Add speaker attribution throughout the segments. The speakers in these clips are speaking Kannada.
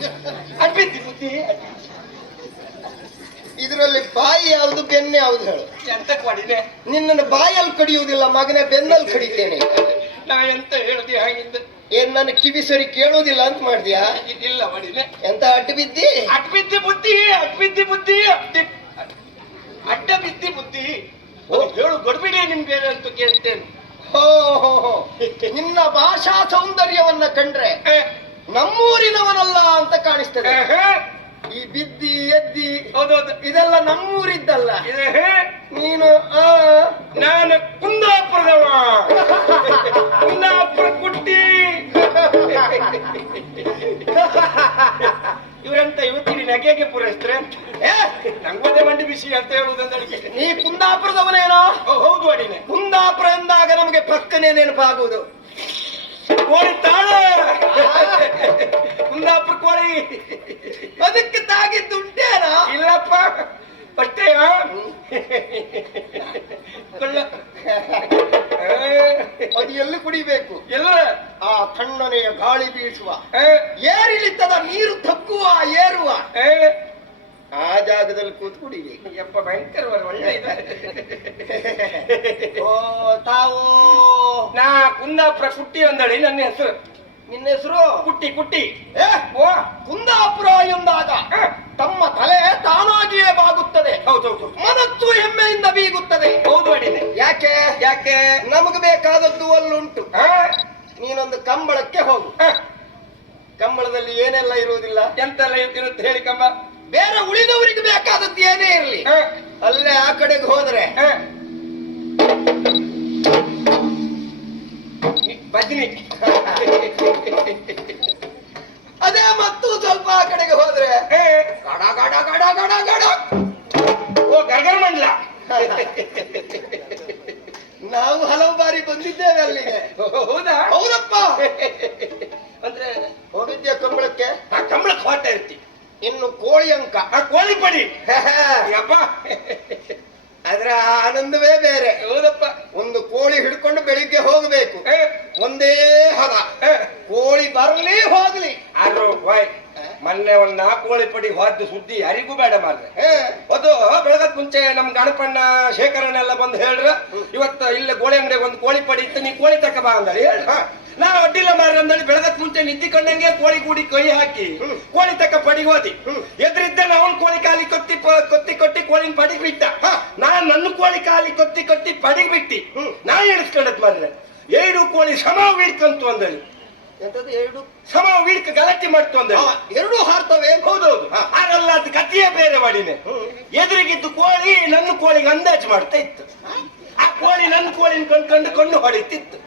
Speaker 1: ಅಡ್ಬಿದ್ದಿ ಬುದ್ಧಿ
Speaker 2: ಇದರಲ್ಲಿ ಬಾಯಿ ಯಾವುದು ಬೆನ್ನೆ ಯಾವುದು ಹೇಳು.
Speaker 1: ಎಂತ ಮಾಡಿದೆ
Speaker 2: ನಿನ್ನನ್ನು ಬಾಯಲ್ಲಿ ಕಡಿಯುವುದಿಲ್ಲ ಮಗನೇ ಬೆನ್ನಲ್ಲಿ ಕಡಿತೇನೆ.
Speaker 1: ನಾ ಎಂತ ಹೇಳಿದೆ ಹಾಗಿಂದ?
Speaker 2: ಏನ್ ನನ್ನ ಕಿವಿ ಸರಿ ಕೇಳುವುದಿಲ್ಲ ಅಂತ ಮಾಡಿದ್ಯಾ?
Speaker 1: ಇಲ್ಲ ಮಾಡಿದೆ
Speaker 2: ಎಂತ ಅಡ್ಡ ಬಿದ್ದಿ?
Speaker 1: ಅಡ್ಬಿದ್ದಿ ಬುದ್ಧಿ ಅಡ್ಬಿದ್ದಿ ಬುದ್ಧಿ ಅಡ್ಡಿ ಅಡ್ಡ ಬಿದ್ದಿ ಬುದ್ಧಿ. ಹೇಳು ಗಡ್ಬಿಡಿ ಬೇರೆ ಅಂತ ಕೇಳ್ತೇನೆ.
Speaker 2: ಹೋ ಹೋ, ಹೋ. ನಿನ್ನ ಭಾಷಾ ಸೌಂದರ್ಯವನ್ನ ಕಂಡ್ರೆ ನಮ್ಮೂರಿನವನಲ್ಲ ಅಂತ ಕಾಣಿಸ್ತದೆ. ಈ ಬಿದ್ದಿ ಎದ್ದಿ
Speaker 1: ಹೌದೌದು.
Speaker 2: ಇದೆಲ್ಲ ನಮ್ಮೂರಿದ್ದಲ್ಲ. ನೀನು ಆ.
Speaker 1: ನಾನು ಕುಂದಾಪುರದವ. ಕುಂದಾಪುರ ಕುಟ್ಟಿ. ಇವರಂತ ಇವತ್ತಿನ ನಗೆಗೆ ಪೂರೈಸ್ತಾರೆ?
Speaker 2: ಪೂರೈಸ್ತ್ರೆ
Speaker 1: ನಂಗೋದೆ ಮಂಡಿ ಬಿಸಿ ಅಂತ ಹೇಳುವುದಂತ
Speaker 2: ನೀ ಕುಂದಾಪುರದವನೇನೋ?
Speaker 1: ಹೌದು ಅಡಿನೆ.
Speaker 2: ಕುಂದಾಪುರ ಎಂದಾಗ ನಮಗೆ ಪಕ್ಕನೆ ನೆನಪಾಗುವುದು.
Speaker 1: ಕೋಳಿ ತಾಳೆ. ಕುಂದಾಪುರ ಕೋಳಿ.
Speaker 2: ಅದಕ್ಕೆ ತಾಗಿ
Speaker 1: ದುಡ್ಡೇನ? ಇಲ್ಲಪ್ಪ ಕೊಳ್ಳ.
Speaker 2: ಅದು ಎಲ್ಲಿ ಕುಡಿಬೇಕು?
Speaker 1: ಎಲ್ಲ?
Speaker 2: ಆ ತಣ್ಣನೆಯ ಗಾಳಿ ಬೀಸುವ. ಏರಿಳಿತದ ನೀರು ತಗ್ಗುವ ಏರುವ. ಆ ಜಾಗದಲ್ಲಿ ಕೂತ್ ಕುಡಿಬೇಕು
Speaker 1: ಯಪ್ಪ ಭಯಂಕರವಾದ ಒಳ್ಳೆ
Speaker 2: ಓ ತಾವು.
Speaker 1: ನಾ ಕುಂದಾಪುರ ಕುಟ್ಟಿ ಅಂದಳಿ ನನ್ನ ಹೆಸರು.
Speaker 2: ನಿನ್ನ ಹೆಸರು?
Speaker 1: ಕುಟ್ಟಿ ಕುಟ್ಟಿ.
Speaker 2: ಏ
Speaker 1: ಓ
Speaker 2: ಕುಂದಾಪುರ ಎಂದಾಗ ತಮ್ಮ ತಲೆ ತಾನಾಗಿಯೇ ಬಾಗುತ್ತದೆ.
Speaker 1: ಹೌದೌದು
Speaker 2: ಮನಸ್ಸು ಹೆಮ್ಮೆಯಿಂದ ಬೀಗುತ್ತದೆ.
Speaker 1: ಹೌದು ಅಡಿದೆ
Speaker 2: ಯಾಕೆ?
Speaker 1: ಯಾಕೆ?
Speaker 2: ನಮಗೆ ಬೇಕಾದದ್ದು ಅಲ್ಲುಂಟು. ನೀನೊಂದು ಕಂಬಳಕ್ಕೆ ಹೋಗು. ಕಂಬಳದಲ್ಲಿ ಏನೆಲ್ಲ ಇರುವುದಿಲ್ಲ?
Speaker 1: ಎಂತೆಲ್ಲ ಇರುತ್ತೆ ಹೇಳಿ ಕಂಬ.
Speaker 2: ಬೇರೆ ಉಳಿದವರಿಗೆ ಬೇಕಾದದ್ದು ಏನೇ ಇರಲಿ. ಅಲ್ಲೇ ಆ ಕಡೆಗೆ ಹೋದ್ರೆ.
Speaker 1: ಆ.
Speaker 2: ಅದೇ ಮತ್ತು ಸ್ವಲ್ಪ ಆ ಕಡೆಗೆ ಹೋದ್ರೆ. ಗಡ ಗಡ ಗಡ ಗಡ ಗಡ.
Speaker 1: ಓ ಗರ್ಗರ್ ಮಂಡ್ಲ.
Speaker 2: ನಾವು ಹಲವು ಬಾರಿ ಬಂದಿದ್ದೇವೆ ಅಲ್ಲಿಗೆ.
Speaker 1: ಹೌದಾ?
Speaker 2: ಹೌದಪ್ಪ.
Speaker 1: ಅಂದ್ರೆ
Speaker 2: ಹೋಗಿದ್ಯಾ ಕಂಬಳಕ್ಕೆ?
Speaker 1: ಆ ಕಂಬಳಕ್ಕೆ ಹೋಗ್ತಾ ಇರ್ತಿ
Speaker 2: ಇನ್ನು ಕೋಳಿ ಅಂಕ.
Speaker 1: ಆ ಕೋಳಿ ಪಡಿ. ಯಪ್ಪ.
Speaker 2: ಅದರ ಆನಂದವೇ ಬೇರೆ.
Speaker 1: ಹೌದಪ್ಪ.
Speaker 2: ಒಂದು ಕೋಳಿ ಹಿಡ್ಕೊಂಡು ಬೆಳಿಗ್ಗೆ ಹೋಗಬೇಕು. ಒಂದೇ ಹದ. ಕೋಳಿ ಬರಲಿ ಹೋಗ್ಲಿ.
Speaker 1: ಆದ್ರೂ ವಾಯ್ ಮೊನ್ನೆ ಒಂದ್ ನಾಲ್ಕು ಕೋಳಿ ಪಡಿ ಹೋದ್ದು ಸುದ್ದಿ ಯಾರಿಗೂ ಬೇಡ ಮಾರ್ರೆ. ಅದು ಬೆಳಗಕ್ ಮುಂಚೆ ನಮ್ ಗಣಪಣ್ಣ ಶೇಖರನೆಲ್ಲ ಬಂದು ಹೇಳ್ರ ಇವತ್ತು ಇಲ್ಲಿ ಗೋಳಿ ಅಂಗಡಿ ಒಂದು ಕೋಳಿ ಪಡಿ ಇತ್ತು ನೀ ಕೋಳಿ ತಕ ಬಾ ಅಂದ ಹೇಳ್ರ ನಾ ಅಡ್ಡಿಲ್ಲ ಮಾರ್ರ ಅಂದಳಿ ಬೆಳಗಕ್ ಮುಂಚೆ ಕಂಡಂಗೆ ಕೋಳಿ ಕೂಡಿ ಕೈ ಹಾಕಿ. ಕೋಳಿ ತಕ್ಕ ಪಡಿ ಹೋದಿ. ಎದ್ರಿದ್ದ ಅವನ್ ಕೋಳಿ ಕಾಲಿ ಕೊತ್ತಿ ಪ- ಕೊತ್ತಿ ಕೊಟ್ಟಿ ಕೋಳಿನ ಪಡಿಗ್ ಬಿಟ್ಟ.
Speaker 2: ನಾ
Speaker 1: ನಾನ್ ನನ್ನ ಕೋಳಿ ಕಾಲಿ ಕೊತ್ತಿ ಕೊಟ್ಟಿ ಪಡಿಗ್ ಬಿಟ್ಟಿ. ನಾ ಎಣಿಸ್ಕೊಂಡದ್ ಮಾರ್ರೆ. ಎರಡು ಕೋಳಿ ಸಮ ಬೀಳ್ಕಂತು ಅಂದಳಿ
Speaker 2: ಎರಡು?
Speaker 1: ಸಮ ವೀಡ್ಕ ಗಲಾಟೆ ಮಾಡ್ತು
Speaker 2: ಆ, ಎರಡು ಹಾರ್ತವೆ
Speaker 1: ಹೌದೌದು ಹಾರಲ್ಲ ಅದು ಕಥೆಯೇ ಬೇರೆ ಮಾಡಿನೆ ಎದುರಿಗಿದ್ದು ಕೋಳಿ ನನ್ನ ಕೋಳಿಗೆ ಅಂದಾಜು ಮಾಡ್ತಾ ಇತ್ತು. ಆ ಕೋಳಿ ನನ್ನ ಕೋಳಿನ ಕಂಡು ಕಣ್ಣು ಹೊಡಿತಿತ್ತು.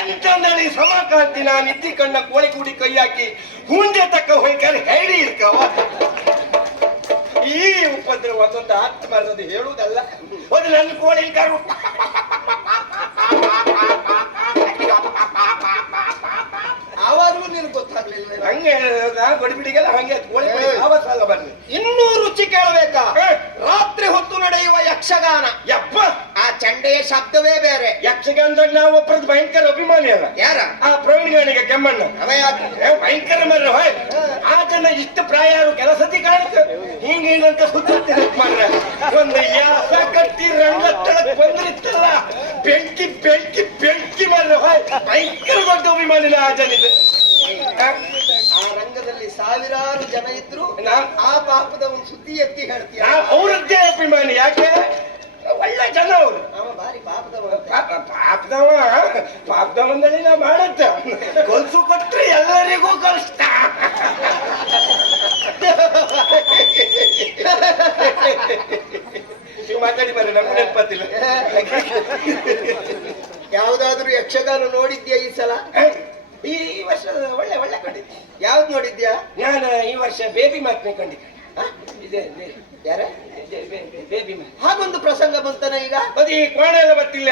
Speaker 1: ಎಂತ ಅಂದಳಿ ಸಮಕಾಂತಿ ನಾನು ಕಣ್ಣ ಕೋಳಿ ಕೂಡಿ ಕೈ ಹಾಕಿ ಹುಂಡೆ ತಕ್ಕ ಹೋಯ್ಕಲ್ಲಿ ಹೇಳಿ ಇರ್ಕವ ಈ ಉಪದ್ರವ ಒಂದೊಂದು ಆತ್ಮ ಅನ್ನೋದು ಹೇಳುವುದಲ್ಲ ಒಂದು ನನ್ನ ಕೋಳಿ ಕರು
Speaker 2: ಅವರು ನಿನ್ ಗೊತ್ತಾಗ್ಲಿಲ್ಲ
Speaker 1: ಹಂಗೆ ಬಡಿಬಿಡಿಗೆಲ್ಲ ಹಂಗೆ ಕೋಳಿ ಪಡಿ
Speaker 2: ಏ.
Speaker 1: ಯಾವ ಸಾಲ ಬರ್ಲಿ
Speaker 2: ಇನ್ನೂ ರುಚಿ ಕೇಳಬೇಕಾ
Speaker 1: ಏ.
Speaker 2: ರಾತ್ರಿ ಹೊತ್ತು ನಡೆಯುವ ಯಕ್ಷಗಾನ
Speaker 1: ಯಪ್ಪ
Speaker 2: ಚಂಡೆಯ ಶಬ್ದವೇ ಬೇರೆ.
Speaker 1: ಯಕ್ಷಗಾನದಾಗ ನಾವು ಒಬ್ಬರದ್ದು ಭಯಂಕರ ಅಭಿಮಾನಿ ಅಲ್ಲ.
Speaker 2: ಯಾರ?
Speaker 1: ಆ ಪ್ರವೀಣ್ ಗಾಣಿಗೆ ಕೆಮ್ಮಣ್ಣ.
Speaker 2: ಅವ ಯಾಕೆ
Speaker 1: ಏ, ಭಯಂಕರ ಮರ ಹೋಯ್. ಆ ಜನ ಇಷ್ಟು ಪ್ರಾಯ ಯಾರು ಕೆಲಸತಿ ಕಾಣುತ್ತೆ ಹಿಂಗ ಹಿಂಗಂತ ಸುತ್ತಿರ್ತಾರೆ ಮಾಡ್ರ ಒಂದು ಯಾಸ ಕಟ್ಟಿ ರಂಗ ಬಂದ್ರಿತ್ತಲ್ಲ. ಬೆಂಕಿ ಬೆಂಕಿ ಬೆಂಕಿ ಮರ್ರ ಹೋಯ್. ಭಯಂಕರ ದೊಡ್ಡ ಅಭಿಮಾನಿನ ಆ ಜನಿದು
Speaker 2: ಆ ರಂಗದಲ್ಲಿ ಸಾವಿರಾರು ಜನ ಇದ್ರು.
Speaker 1: ನಾ-
Speaker 2: ಆ ಪಾಪದ ಒಂದು ಸುದ್ದಿ ಎತ್ತಿ ಹೇಳ್ತೀಯ?
Speaker 1: ನಾ ಅವರದ್ದೇ ಅಭಿಮಾನಿ ಯಾಕೆ? ಒಳ್ಳೆ ಜನ ಅವರು.
Speaker 2: ಅವ ಬಾರಿ ಪಾಪದವ
Speaker 1: ಪಾಪ ಪಾಪದವ ಪಾಪದವ ಅಂದೇಳಿ ನಾ ಮಾಡತ್ತ. ಕೊಲ್ಸು ಕೊಟ್ರೆ ಎಲ್ಲರಿಗೂ ಕಷ್ಟ ನೀವು ಮಾತಾಡಿ ಬರ್ರಿ ನಮ್ಗೆ ನೆನಪತ್ತಿಲ್ಲ
Speaker 2: ಯಾವ್ದಾದ್ರು ಯಕ್ಷಗಾನ ನೋಡಿದ್ಯಾ ಈ ಸಲ?
Speaker 1: ಈ ವರ್ಷ ಒಳ್ಳೆ ಒಳ್ಳೆ ಕಂಡಿದ್ದೆ.
Speaker 2: ಯಾವ್ದು ನೋಡಿದ್ಯಾ?
Speaker 1: ನಾನು ಈ ವರ್ಷ ಬೇಬಿ ಮಾತ್ರ ಕಂಡಿದ್ದೆ.
Speaker 2: ಯಾರ? ಹಾಗೊಂದು ಪ್ರಸಂಗ ಬಂತನ ಈಗ?
Speaker 1: ಅದೇ ಕೋಣ ಎಲ್ಲ ಬರ್ತಿಲ್ಲ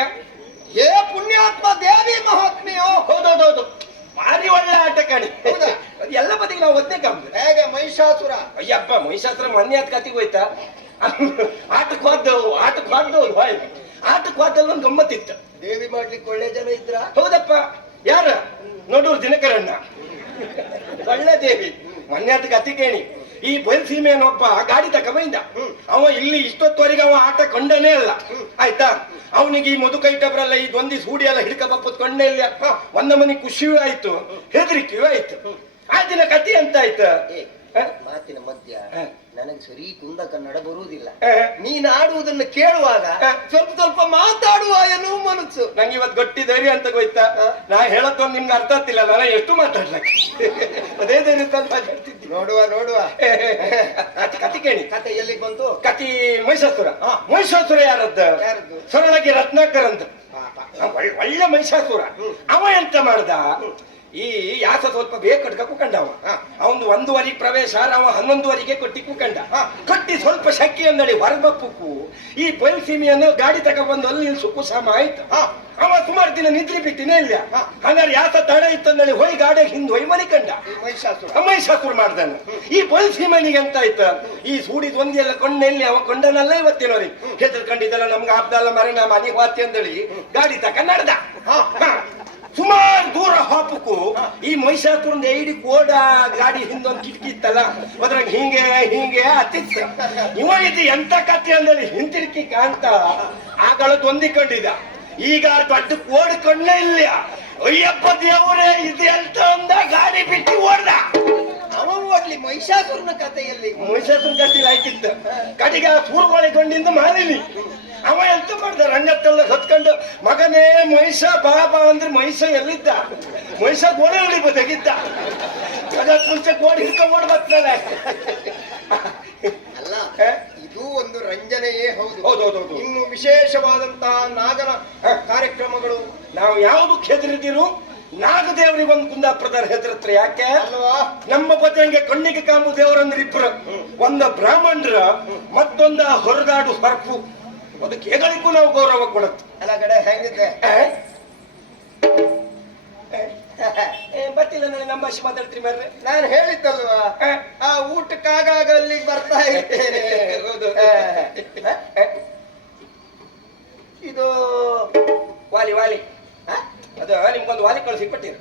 Speaker 2: ಏ ಪುಣ್ಯಾತ್ಮ ದೇವಿ ಮಹಾತ್ಮೆಯೋ?
Speaker 1: ಹೌದೌದೌದು. ಭಾರಿ ಒಳ್ಳೆ ಆಟ ಕಾಣಿ. ಎಲ್ಲ ಬದಿಗೆ ನಾವು ಒದ್ದೆ ಕಂಬ
Speaker 2: ಹೇಗೆ? ಮಹಿಷಾಸುರ.
Speaker 1: ಅಯ್ಯಪ್ಪ ಮಹಿಷಾಸುರ ಮೊನ್ನೆ ಅದ್ ಕತಿಗೆ ಹೋಯ್ತಾ? ಆಟಕ್ಕೆ ಹೋದವು ಆಟಕ್ಕೆ ಹೋದ್ದವು ಹೋಯ್ ಆಟಕ್ಕೆ ಹೋದಲ್ಲಿ ಒಂದು ಗಮ್ಮತ್ತಿತ್ತು.
Speaker 2: ದೇವಿ ಮಾಡ್ಲಿಕ್ಕೆ ಒಳ್ಳೆ ಜನ ಇದ್ರ?
Speaker 1: ಹೌದಪ್ಪ. ಯಾರ? ನೋಡೂರು ದಿನಕರಣ್ಣ. ಒಳ್ಳೆ ದೇವಿ. ಮೊನ್ನೆ ಅದ್ ಕತಿ ಕೇಳಿ. ಈ ಬಯಲ್ಸೀಮೆಯನ್ ಒಬ್ಬ ಗಾಡಿ ತಕ ಬೈಂದ. ಅವ ಇಲ್ಲಿ ಇಷ್ಟೊತ್ತವರೆಗೆ ಅವ ಆಟ ಕಂಡನೇ ಅಲ್ಲ ಆಯ್ತಾ? ಅವನಿಗೆ ಈ ಮಧು ಕೈಟಬ್ರಲ್ಲ ಈ ದೊಂದಿ ಸೂಡಿ ಎಲ್ಲ ಹಿಡ್ಕ ಬಪ್ಪದ್ ಕೊಂಡೇ ಇಲ್ಲ. ಒಂದ ಮನೆ ಖುಷಿಯೂ ಆಯ್ತು. ಹೆದರಿಕೆಯೂ ಆಯ್ತು. ಆ ದಿನ ಕತಿ ಅಂತ ಆಯ್ತು?
Speaker 2: ಮಾತಿನ ಮಧ್ಯ. ನನಗೆ ಸರಿ ಕುಂದ ಕನ್ನಡ ಬರುವುದಿಲ್ಲ.
Speaker 1: ನೀನು
Speaker 2: ನೀನ್ ಆಡುವುದನ್ನು ಕೇಳುವಾಗ ಸ್ವಲ್ಪ ಸ್ವಲ್ಪ ಮಾತಾಡುವ ಎನ್ನುವ ಮನಸ್ಸು.
Speaker 1: ನಂಗೆ ಇವತ್ತು ಗಟ್ಟಿ ಧೈರ್ಯ ಅಂತ ಗೊತ್ತಾ?
Speaker 2: ನಾ
Speaker 1: ಹೇಳತ್ತ ಹೇಳತ್ತೊಂದು ನಿಮ್ಗೆ ಅರ್ಥ ಆಗ್ತಿಲ್ಲ ನಾನು ಎಷ್ಟು ಮಾತಾಡ್ಲಕ್ಕೆ? ಅದೇ ಧೈರ್ಯ ಅಂತ ಮಾತಾಡ್ತಿದ್ದೆ
Speaker 2: ನೋಡುವ ನೋಡುವ.
Speaker 1: ಕತಿ ಕೇಳಿ.
Speaker 2: ಕತೆ ಎಲ್ಲಿಗೆ ಬಂತು?
Speaker 1: ಕತಿ ಮಹಿಷಾಸುರ ಮಹಿಷಾಸುರ ಯಾರದ್ದ?
Speaker 2: ಯಾರದ್ದು?
Speaker 1: ಸರಳಗೆ ರತ್ನಾಕರ್ ಅಂತ ಒಳ್ಳೆ ಮಹಿಷಾಸುರ ಅವ ಎಂತ ಮಾಡ್ದ? ಈ ಯಾಸ ಸ್ವಲ್ಪ ಬೇಗ ಕಟ್ಕ ಕುಕಂಡ ಅವ ಅವನು ಒಂದೂವರೆಗೆ ಪ್ರವೇಶ ಅವ ಹನ್ನೊಂದುವರೆಗೆ ಕೊಟ್ಟಿ ಕುಕಂಡ ಕಟ್ಟಿ ಸ್ವಲ್ಪ ಶಕ್ತಿ ಅಂದಳಿ ವರ್ಮಪ್ಪುಕು ಈ ಬಯಲ್ಸೀಮೆಯನ್ನು ಗಾಡಿ ತಗೊಬಂದು ಅಲ್ಲಿ ಸುಕ್ಕು ಸಮ ಆಯ್ತು. ಅವ ಸುಮಾರು ದಿನ ನಿದ್ರೆ ಬಿಟ್ಟಿನೇ ಇಲ್ಲ. ಹಂಗಾರೆ ಯಾತ ತಡ ಇತ್ತಂದಳಿ ಹೊಯ್ ಗಾಡಿ ಹಿಂದ್ ಹೊಯ್ ಮನಿ ಕಂಡ
Speaker 2: ಮಹಿಷಾಸುರ.
Speaker 1: ಮಾಡ್ದಾನ. ಈ ಬಯಲ್ಸೀಮನಿಗೆ ಎಂತ ಆಯ್ತ? ಈ ಸೂಡಿದ ಒಂದೆಲ್ಲ ಕೊಂಡೆಲ್ಲಿ ಅವ ಕೊಂಡನಲ್ಲ ಇವತ್ತಿನವ್ರಿ ಹೆದರ್ಕೊಂಡಿದ್ದಲ್ಲ ನಮ್ಗೆ ಆಪ್ದಲ್ಲ ಮರೆ ನಾ ಮನೆ ಹೋತಿ ಅಂದಳಿ ಗಾಡಿ ತಕ ನಡೆದ. ಸುಮಾರು ದೂರ ಹಾಪಕ್ಕೂ ಈ ಮಹಿಷಾಸುರಂದ ಐಡಿ ಕೋಡ ಗಾಡಿ ಹಿಂದೊಂದು ಕಿಟಕಿ ಇತ್ತಲ್ಲ, ಅದ್ರಾಗ ಹಿಂಗೆ ಹಿಂಗೆ ಹತ್ತಿತ್ತ. ಇವ ಇದು ಎಂತ ಕತ್ತಿ ಹಿಂತಿರ್ಕಿ ಹಿಂತಿರುಕಿ ಕಾಂತ ಆಗಳದ್ ಹೊಂದಿಕೊಂಡಿದ್ದ. ಈಗ ದೊಡ್ಡ ಕೋಡ್ ಕಣ್ಣೇ ಇಲ್ಲ. ಅಯ್ಯಪ್ಪ ದೇವರೇ, ಇದೆ ಅಂತ ಅಂದ ಗಾಡಿ ಬಿಟ್ಟು ಓಡ್ದ?
Speaker 2: ಓಡ್ಲಿ ಮಹಿಷಾಸುರನ ಕಥೆಯಲ್ಲಿ.
Speaker 1: ಮಹಿಷಾಸುರ ಕಥೆ ಆಯ್ತಿತ್ತು. ಕಡೆಗೆ ಆ ಸೂರ್ವಾಳಿಗೊಂಡಿಂದ ಮಾಲಿನಿ ಅವ ಎಂತ ಮಾಡ್ದ? ರಂಗತ್ತೆಲ್ಲ ಸತ್ಕೊಂಡು ಮಗನೇ ಮಹಿಷ ಬಾಬಾ ಅಂದ್ರೆ ಮಹಿಷ ಎಲ್ಲಿದ್ದ? ಮಹಿಷ ಗೋಡೆ ಹಿಡಿಬ ತೆಗಿದ್ದ. ಮುಂಚೆ ಗೋಡೆ ಹಿಡ್ಕೊಂಡು ಓಡ್ ಬರ್ತಾನೆ
Speaker 2: ಅಲ್ಲ? ಇದು ಒಂದು ರಂಜನೆಯೇ ಹೌದು.
Speaker 1: ಹೌದೌದು
Speaker 2: ಇನ್ನು ವಿಶೇಷವಾದಂತಹ ನಾಗನ ಕಾರ್ಯಕ್ರಮಗಳು.
Speaker 1: ನಾವು ಯಾವುದು ಹೆದರಿದಿರು ನಾಗದೇವರಿಗೆ ಒಂದು ಕುಂದಾಪುರದವ್ರ ಹೆದರತ್ರ ಯಾಕೆ?
Speaker 2: ಅಲ್ವಾ?
Speaker 1: ನಮ್ಮ ಭದ್ರಂಗಿ ಕಣ್ಣಿಗೆ ಕಾಮು ದೇವರಂದ್ರೆ ಇಬ್ರು. ಒಂದ ಬ್ರಾಹ್ಮಣರ ಮತ್ತೊಂದ ಹೊರದಾಡು ಸರ್ಪು ಅದಕ್ಕೆ ಹೆಗಳಿಗೂ ನಾವು ಗೌರವ ಕೊಡತ್ತೆ.
Speaker 2: ಅಲ್ಲ ಕಡೆ ಹೆಂಗಿದೆ?
Speaker 1: ಬತ್ತಿಲ್ಲ ನನಗೆ ನಮ್ಮ ಭಾಷೆ ಮಾತಾಡ್ತೀರಿ ಮಾರ್ರೆ?
Speaker 2: ನಾನು ಹೇಳಿದ್ದಲ್ವಾ?
Speaker 1: ಆ,
Speaker 2: ಊಟಕ್ಕಾಗಾಗ ಅಲ್ಲಿಗೆ ಬರ್ತಾ ಇರ್ತೇನೆ
Speaker 1: ನಿಮ್ಗೊಂದು ವಾಲಿ ಕಳಿಸಿ ಕೊಟ್ಟಿರ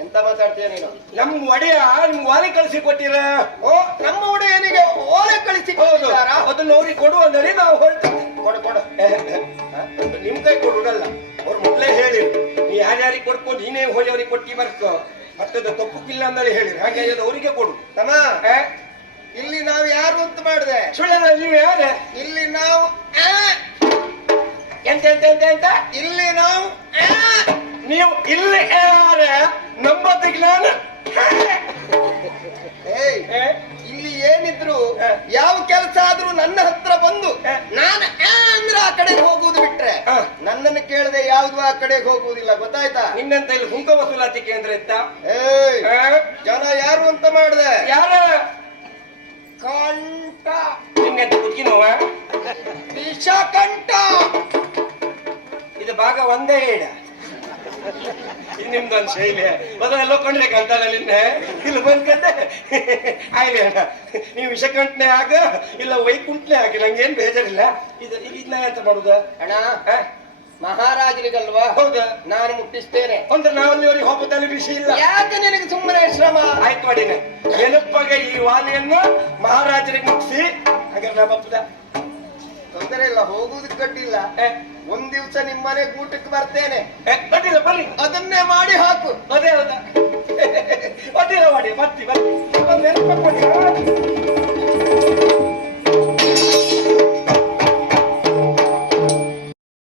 Speaker 2: ಎಂತ ಮಾತಾಡ್ತೀಯ ನೀನು?
Speaker 1: ನಮ್ ಒಡೆಯ ನಿಮ್ ವಾಲಿ ಕಳಿಸಿ ಕೊಟ್ಟಿರ
Speaker 2: ಓ ನಮ್ಮ ಒಡೆಯನಿಗೆ ಓಲೆ ಕಳಿಸಿ
Speaker 1: ಹೌದು? ಅದನ್ನ ಅವ್ರಿಗೆ ಕೊಡು ಅಂದರೆ ನಾವು ಹೊರಡ್ತೀವಿ
Speaker 2: ಕೊಡು ಕೊಡು.
Speaker 1: ನಿಮ್ ಕೈ ಕೊಡುದಲ್ಲ. ಅವ್ರು ಮೊದ್ಲೇ ಹೇಳಿ ನೀ ಯಾರ್ಯಾರಿಗೆ ಕೊಡ್ಕೊಂಡು ನೀನೇ ಹೋಗಿ ಅವ್ರಿಗೆ ಕೊಟ್ಟಿ ಬರ್ಕೋ. ಮತ್ತದ ತಪ್ಪುಕ್ಕಿಲ್ಲ ಅಂದೇಳಿ ಹೇಳಿ ಹಾಗೆ ಅವರಿಗೆ ಕೊಡು.
Speaker 2: ತಮ್ಮ. ಇಲ್ಲಿ ನಾವು ಯಾರು ಅಂತ ಮಾಡಿದೆ?
Speaker 1: ಸುಳ್ಳ ನೀವ್ ಯಾರೇ?
Speaker 2: ಇಲ್ಲಿ ನಾವು
Speaker 1: ಎಂತ ಎಂತ ಎಂತ ಎಂತ?
Speaker 2: ಇಲ್ಲಿ ನಾವು
Speaker 1: ನೀವು ಇಲ್ಲಿ
Speaker 2: ಏಯ್ ಇಲ್ಲಿ ಏನಿದ್ರು ಯಾವ ಕೆಲಸ ಆದ್ರೂ ನನ್ನ ಹತ್ರ ಬಂದು. ನಾನು ಅಂದ್ರೆ ಆ ಕಡೆ ಹೋಗುದು ಬಿಟ್ರೆ. ನನ್ನನ್ನು ಕೇಳದೆ ಯಾವ್ದು ಆ ಕಡೆ ಹೋಗುವುದಿಲ್ಲ ಗೊತ್ತಾಯ್ತಾ?
Speaker 1: ನಿನ್ನಂತ ಇಲ್ಲಿ ಹುಂಕ ವಸೂಲಾತಿ ಕೇಂದ್ರ ಇತ್ತ?
Speaker 2: ಜನ ಯಾರು ಅಂತ ಮಾಡಿದೆ?
Speaker 1: ಯಾರ?
Speaker 2: ಕಂಠ.
Speaker 1: ನಿಮ್ಗೆ
Speaker 2: ವಿಷಕಂಠ
Speaker 1: ಇದು ಭಾಗ ಒಂದೇ ಹೇಳ ನಿಮ್ದೊಂದು ಶೈಲಿ. ಮೊದಲೆಲ್ಲೋ ಕೊಂಡ್ರೆ ಕಂತಲ್ಲ ನಿನ್ನೆ. ಇಲ್ಲಿ ಬಂದ್ಕಂಡೆ ಆಯ್ಲಿ ಅಣ್ಣ. ನೀವು ವಿಷಕಂಠನೆ ಆಗ ಇಲ್ಲ ವೈಕುಂಠನೆ ಆಗಿ ನಂಗೇನ್ ಬೇಜಾರಿಲ್ಲ. ಇದು ಇದನ್ನ ಎಂತ ಮಾಡುದ?
Speaker 2: ಅಣ್ಣ ಮಹಾರಾಜರಿಗಲ್ವಾ?
Speaker 1: ಹೌದು.
Speaker 2: ನಾನು ಮುಟ್ಟಿಸ್ತೇನೆ.
Speaker 1: ಅಂದ್ರೆ ನಾವಲ್ಲಿ ಅವ್ರಿಗೆ ಹೋಗುತ್ತಾನೆ ವಿಷಯ ಇಲ್ಲ?
Speaker 2: ಯಾಕೆ ನಿನಗೆ ಸುಮ್ಮನೆ ಶ್ರಮ?
Speaker 1: ಆಯ್ತು ಮಾಡಿನ ನೆನಪಾಗ ಈ ವಾಲಿಯನ್ನು ಮಹಾರಾಜರಿಗೆ ಮುಟ್ಟಿಸಿ. ಹಾಗಾದ್ರೆ ನಾ ಬಪ್ಪದ
Speaker 2: ತೊಂದರೆ ಇಲ್ಲ ಹೋಗುವುದಕ್ಕೆ
Speaker 1: ಕಟ್ಟಿಲ್ಲ
Speaker 2: ಒಂದ್ ದಿವ್ಸ ನಿಮ್ಮನೆ ಊಟಕ್ಕೆ ಬರ್ತೇನೆ.
Speaker 1: ಅಡ್ಡಿಲ್ಲ ಬನ್ನಿ.
Speaker 2: ಅದನ್ನೇ ಮಾಡಿ ಹಾಕು.
Speaker 1: ಅದೇ ಅದೇ. ಅಡ್ಡಿಲ್ಲ ಮಾಡಿ ಬರ್ತಿ ಬರ್ತಿ